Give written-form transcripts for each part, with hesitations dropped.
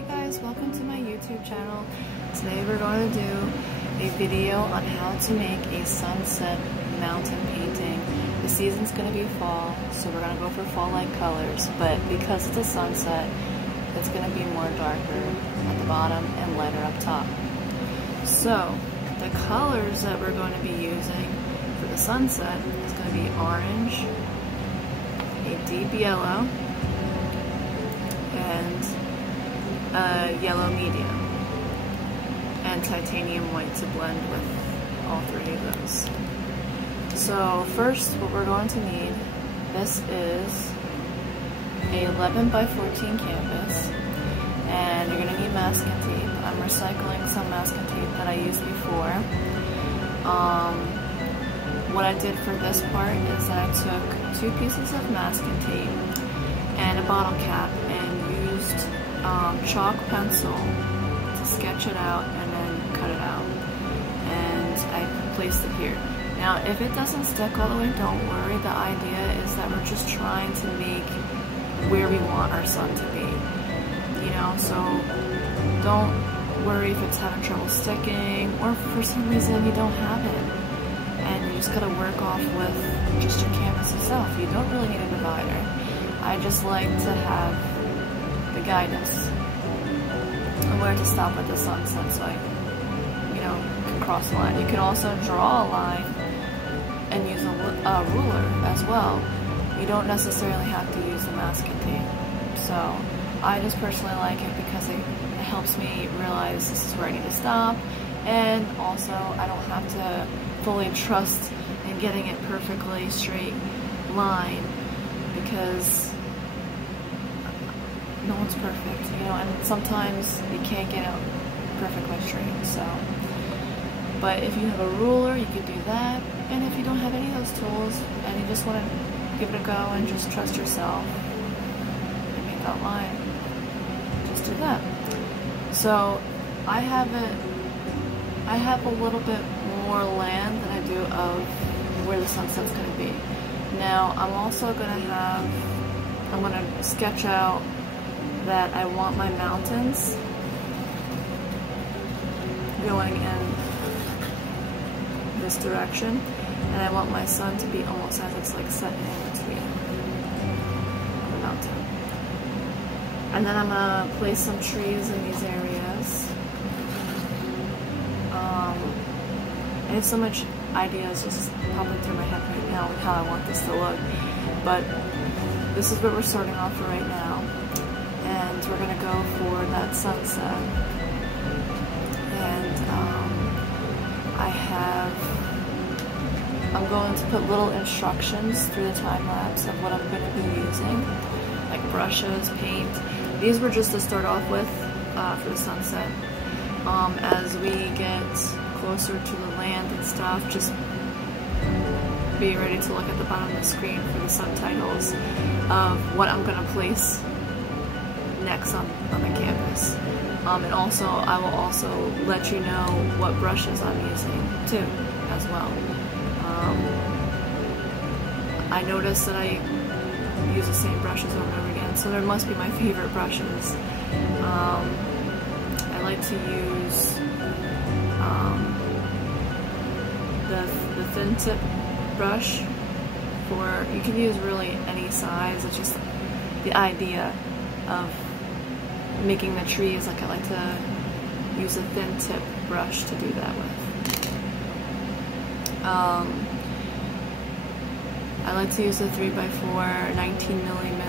Hey guys, welcome to my YouTube channel. Today we're going to do a video on how to make a sunset mountain painting. The season's going to be fall, so we're going to go for fall-like colors, but because it's a sunset, it's going to be more darker at the bottom and lighter up top. So, the colors that we're going to be using for the sunset is going to be orange, a deep yellow, and a yellow medium, and titanium white to blend with all three of those. So first, what we're going to need, this is a 11 by 14 canvas, and you're going to need masking tape. I'm recycling some masking tape that I used before. What I did for this part is that I took 2 pieces of masking tape and a bottle cap and used chalk pencil to sketch it out and then cut it out, and I placed it here. Now if it doesn't stick all the way, don't worry. The idea is that we're just trying to make where we want our sun to be, you know, so don't worry if it's having trouble sticking or for some reason you don't have it and you just gotta work off with just your canvas itself. You don't really need a divider. I just like to have the guidance on where to stop at the sunset, so I, you know, can cross the line. You can also draw a line and use a ruler as well. You don't necessarily have to use the masking tape. So I just personally like it because it helps me realize this is where I need to stop, and also I don't have to fully trust in getting it perfectly straight line, because no one's perfect, you know, and sometimes you can't get it perfectly straight. So, but if you have a ruler, you could do that, and if you don't have any of those tools and you just want to give it a go and just trust yourself and make that line, just do that. So I have a little bit more land than I do of where the sunset's going to be. Now I'm also going to sketch out that I want my mountains going in this direction, and I want my sun to be almost as it's like set in between the mountain. And then I'm gonna place some trees in these areas. I have so much ideas just popping through my head right now with how I want this to look, but this is what we're starting off for right now. And we're gonna go for that sunset, and I'm going to put little instructions through the time lapse of what I'm going to be using, like brushes, paint. These were just to start off with for the sunset. As we get closer to the land and stuff, just be ready to look at the bottom of the screen for the subtitles of what I'm going to place next on the canvas. And also, I will also let you know what brushes I'm using too, as well. I noticed that I use the same brushes over and over again, so there must be my favorite brushes. I like to use the thin tip brush for, you can use really any size. It's just the idea of making the trees, like I like to use a thin tip brush to do that with. I like to use a 3x4 19mm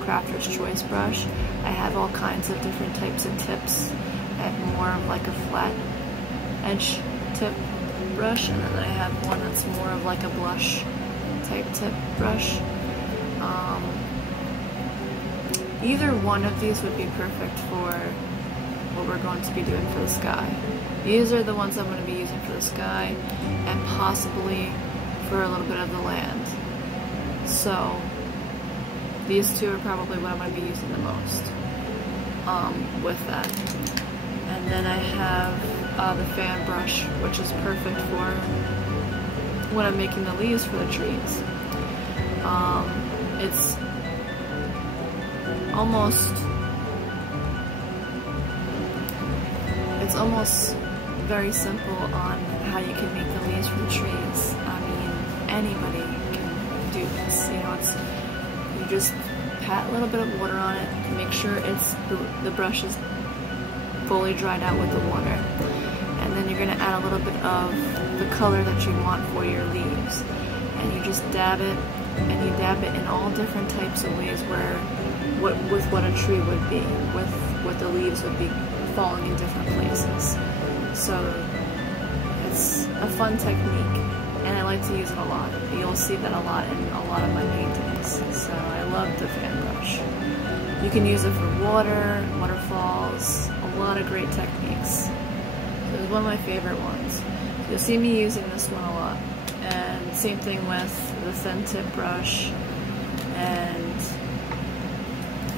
Crafter's Choice brush. I have all kinds of different types of tips. I have more of like a flat edge tip brush, and then I have one that's more of like a blush type tip brush. Either one of these would be perfect for what we're going to be doing for the sky. These are the ones I'm going to be using for the sky, and possibly for a little bit of the land. So these two are probably what I'm going to be using the most with that. And then I have the fan brush, which is perfect for when I'm making the leaves for the trees. It's almost it's almost very simple on how you can make the leaves for the trees. I mean, anybody can do this. You know, it's, you just pat a little bit of water on it, make sure the brush is fully dried out with the water, and then you're going to add a little bit of the color that you want for your leaves, and you just dab it, and you dab it in all different types of ways with what a tree would be, with what the leaves would be falling in different places. So it's a fun technique, and I like to use it a lot. You'll see that a lot in a lot of my paintings. So I love the fan brush. You can use it for water, waterfalls, a lot of great techniques. So it's one of my favorite ones. You'll see me using this one a lot. And same thing with the thin tip brush and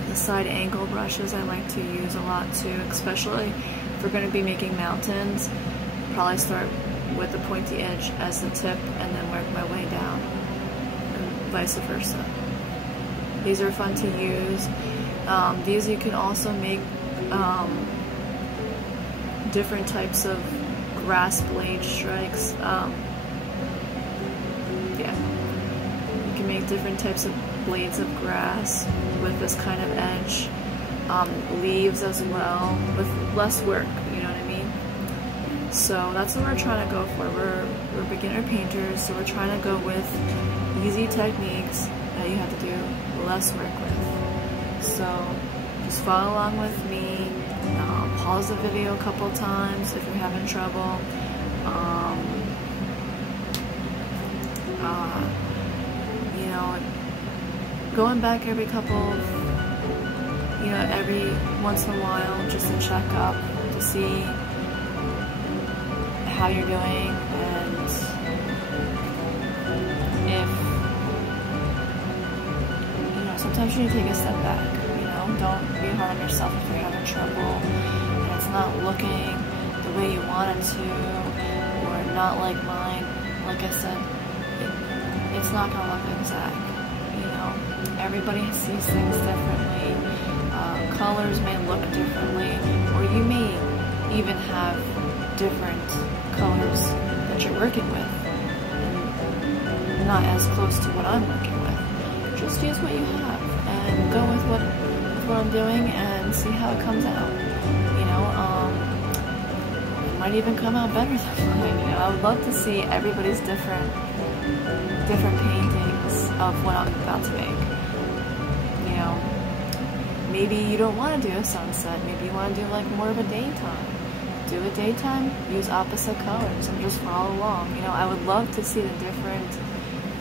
the side angle brushes I like to use a lot too, especially if we're going to be making mountains. Probably start with the pointy edge as the tip and then work my way down, and vice versa. These are fun to use. These you can also make different types of grass blade strikes. Yeah, you can make different types of blades of grass with this kind of edge. Leaves as well, with less work, you know what I mean? So that's what we're trying to go for. We're beginner painters, so we're trying to go with easy techniques that you have to do less work with. So just follow along with me. Pause the video a couple times if you're having trouble. You know, going back every every once in a while, just to check up to see how you're doing, and if, you know, sometimes you need to take a step back. You know, don't be hard on yourself if you're having trouble and it's not looking the way you want it to, or not like mine. Like I said, it's not gonna look exact. You know, everybody sees things differently. Colors may look differently, or you may even have different colors that you're working with, and not as close to what I'm working with. Just use what you have and go with what I'm doing and see how it comes out. You know, it might even come out better than mine. You know, I would love to see everybody's different paintings of what I'm about to make. You know, maybe you don't want to do a sunset. Maybe you want to do like more of a daytime. Do a daytime, use opposite colors, and just follow along. You know, I would love to see the different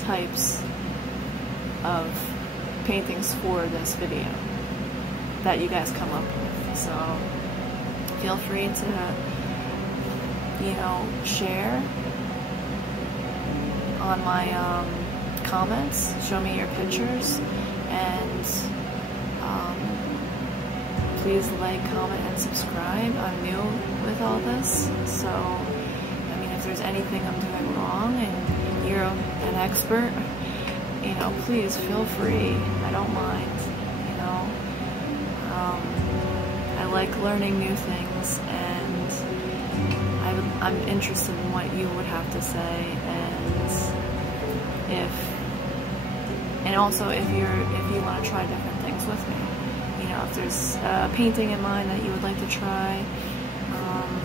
types of paintings for this video that you guys come up with. So feel free to, you know, share on my comments, show me your pictures, and please like, comment, and subscribe. I'm new with all this, so I mean, if there's anything I'm doing wrong and you're an expert, you know, please feel free. I don't mind. You know, I like learning new things, and I'm interested in what you would have to say, and also if you want to try different things with me. You know, if there's a painting in mind that you would like to try, I'm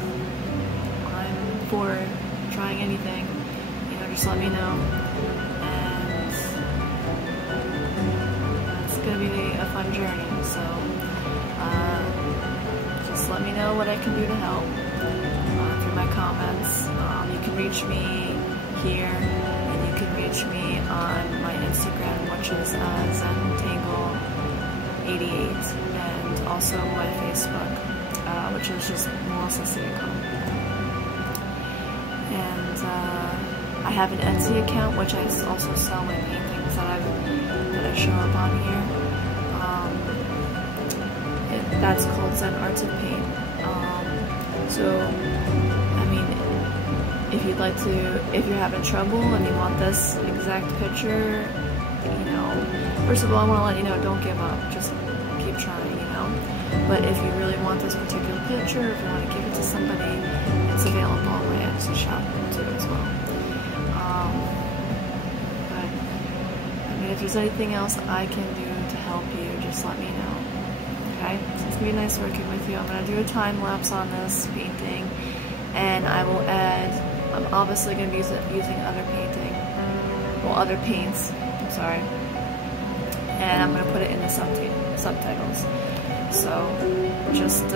for trying anything. You know, just let me know, and it's gonna be a fun journey. So just let me know what I can do to help through my comments. You can reach me here, and you can reach me on my Instagram, which is Zentangle88, and also my Facebook, which is just Melissa Seacom. And I have an Etsy account, which I also sell my paintings that I show up on here. That's called Zen Arts of Paint. So, I mean, if you'd like to, if you're having trouble and you want this exact picture, you know, first of all, I want to let you know, don't give up. Just keep trying, you know. But if you really want this particular picture, if you want to give it to somebody, it's available on my Etsy shop too as well. But I mean, if there's anything else I can do to help you, just let me know. Okay? So it's gonna be nice working with you. I'm gonna do a time lapse on this painting, and I will add. I'm obviously gonna be using other painting, well, other paints. I'm sorry. And I'm gonna put it in the subtitles. So just